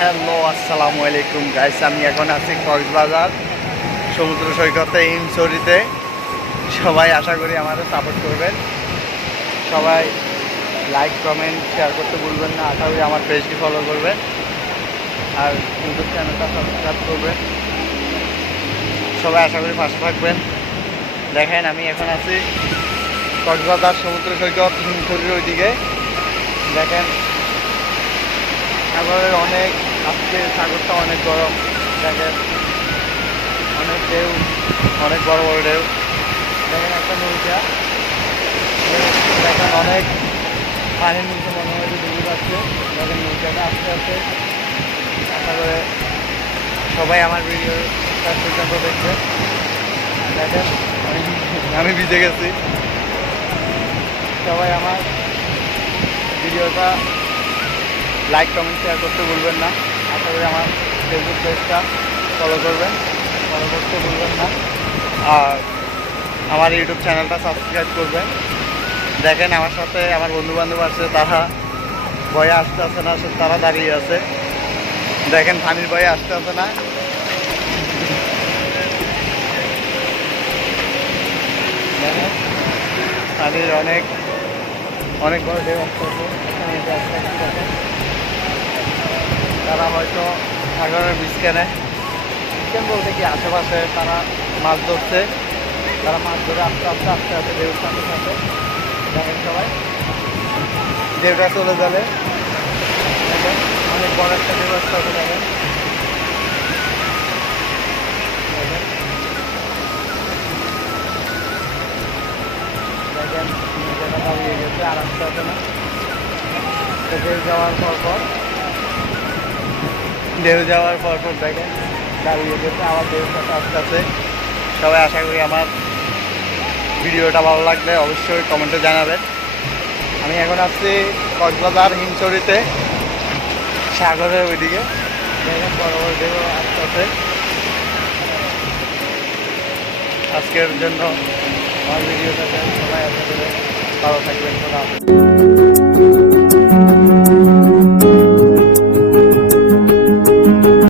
Hello আসসালামু আলাইকুম guys, আমি এখন আছি কক্সবাজার সমুদ্র সৈকতে হিমছড়িতে। সবাই আশা করি আমাদের সাপোর্ট করবেন। সবাই লাইক কমেন্ট শেয়ার করতে ভুলবেন না। আশা করি আমার পেজটি ফলো করবেন আর ইউটিউব চ্যানেলটা সাবস্ক্রাইব করবেন। সবাই আশা করি পাশে থাকবেন। দেখেন আমি এখন আছি কক্সবাজার সমুদ্র সৈকত হিমছড়ির ওইদিকে। দেখেন সাগরের অনেক, আজকে সাগরটা অনেক গরম। দেখেন অনেক ঢেউ, অনেক বড় বড় ঢেউ। দেখেন একটা নৌকা, দেখেন অনেক পানির নিচে মনে হয় যে ডুবে যাচ্ছে। দেখেন নৌকাটা আস্তে আস্তে। আশা করে সবাই আমার ভিডিও শেষ পর্যন্ত দেখবে। দেখেন আমি ভিজে গেছি। সবাই আমার ভিডিওটা লাইক কমেন্ট শেয়ার করতে ভুলবেন না। আশা করি আমার ফেসবুক পেজটা ফলো করবেন, ফলো করতে ভুলবেন না। আর আমার ইউটিউব চ্যানেলটা সাবস্ক্রাইব করবেন। দেখেন আমার সাথে আমার বন্ধুবান্ধব আছে, তারা ভয়ে আসতে আসে না, তারা দাঁড়িয়ে আছে। দেখেন পানির ভয়ে আসতে আসে না। দেখেন পানির অনেক অনেক বড় ঢেউ আসতে আসে। দেখেন তারা হয়তো সাগরের বিস্কেনে বলতে কি আশেপাশে তারা মাছ ধরছে। তারা মাছ ধরে আস্তে আস্তে আস্তে আস্তে ঢেউর সাথে সাথে দেখেন সবাই ঢেউটা চলে যাবে। দেখেন অনেক বড় একটা ঢেউ আসতে হবে। দেখেন দেখেন দেখেন নৌকাটা দাঁড়িয়ে গেছে, আর আসতে হবে না। ঢেউ যাওয়ার পর দেখেন দাঁড়িয়ে গেছে, আবার ঢেউর সাথে আস্তে আস্তে। সবাই আশা করি আমার ভিডিওটা ভালো লাগলে অবশ্যই কমেন্টে জানাবেন। আমি এখন আসছি কক্সবাজার হিমছড়িতে, সাগরের ওইদিকে। দেখেন বড় বড় ঢেউ আস্তে আস্তে। আজকের জন্য আমার ভিডিওটাতে সবাই আশা করে ভালো থাকবেন।